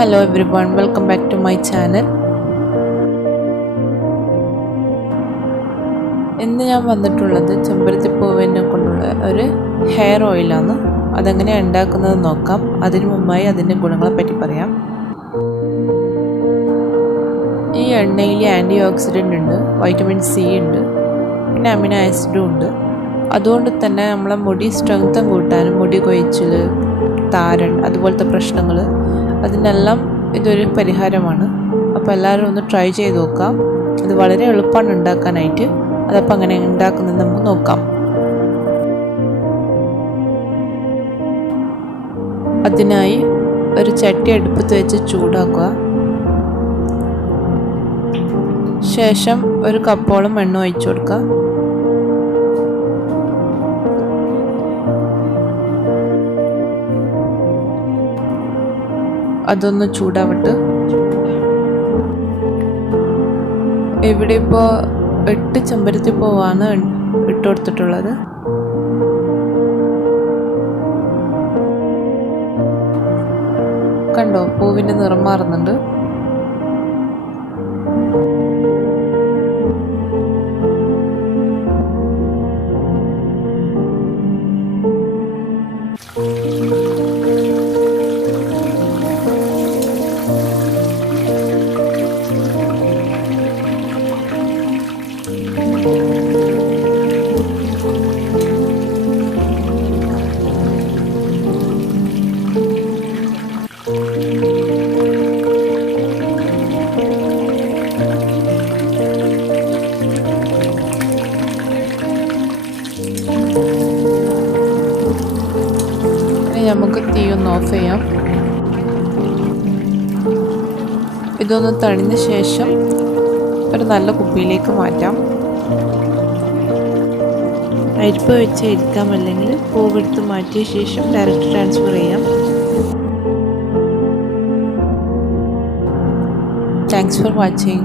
Hello everyone, welcome back to my channel. ഇന്ന് ഞാൻ വന്നിട്ടുള്ളത് ചെമ്പരത്തിപ്പൂവിനെ കൊണ്ടുള്ള ഒരു ഹെയർ ഓയിലാണ്. അതെങ്ങനെയാണ് ഉണ്ടാക്കുന്നത് നോക്കാം. അതിനു മുമ്പായി അതിൻ്റെ ഗുണങ്ങളെ പറ്റി പറയാം. ഈ എണ്ണയിൽ ആൻറ്റി ഓക്സിഡൻ്റ് ഉണ്ട്, വൈറ്റമിൻ സി ഉണ്ട്, പിന്നെ അമിനോ ആസിഡും ഉണ്ട്. അതുകൊണ്ട് തന്നെ നമ്മളെ മുടി സ്ട്രെങ്ത്തും കൂട്ടാനും, മുടി കൊഴിച്ചിൽ, താരൻ അതുപോലത്തെ പ്രശ്നങ്ങൾ അതിനെല്ലാം ഇതൊരു പരിഹാരമാണ്. അപ്പോൾ എല്ലാവരും ഒന്ന് ട്രൈ ചെയ്ത് നോക്കാം. ഇത് വളരെ എളുപ്പമാണ് ഉണ്ടാക്കാനായിട്ട്. അതപ്പോൾ അങ്ങനെ ഉണ്ടാക്കുന്നത് നമുക്ക് നോക്കാം. അതിനായി ഒരു ചട്ടി അടുപ്പത്ത് വെച്ച് ചൂടാക്കുക. ശേഷം ഒരു കപ്പോളം എണ്ണ ഒഴിച്ചു കൊടുക്കുക. അതൊന്ന് ചൂടാവട്ടെ. ഇവിടെ ഇപ്പോൾ 8 ചെമ്പരത്തിപ്പൂവാണ് ഇട്ട് കൊടുത്തിട്ടുള്ളത്. കണ്ടോ, പൂവിൻ്റെ നിറം മാറുന്നുണ്ട്. നമുക്ക് തീ ഒന്ന് ഓഫ് ചെയ്യാം. ഇതൊന്ന് തണിഞ്ഞ ശേഷം ഒരു നല്ല കുപ്പിയിലേക്ക് മാറ്റാം. അരിപ്പ് വെച്ച് ഇരിക്കാം, അല്ലെങ്കിൽ പൂവെടുത്ത് മാറ്റിയ ശേഷം ഡയറക്റ്റ് ട്രാൻസ്ഫർ ചെയ്യാം. Thanks for watching.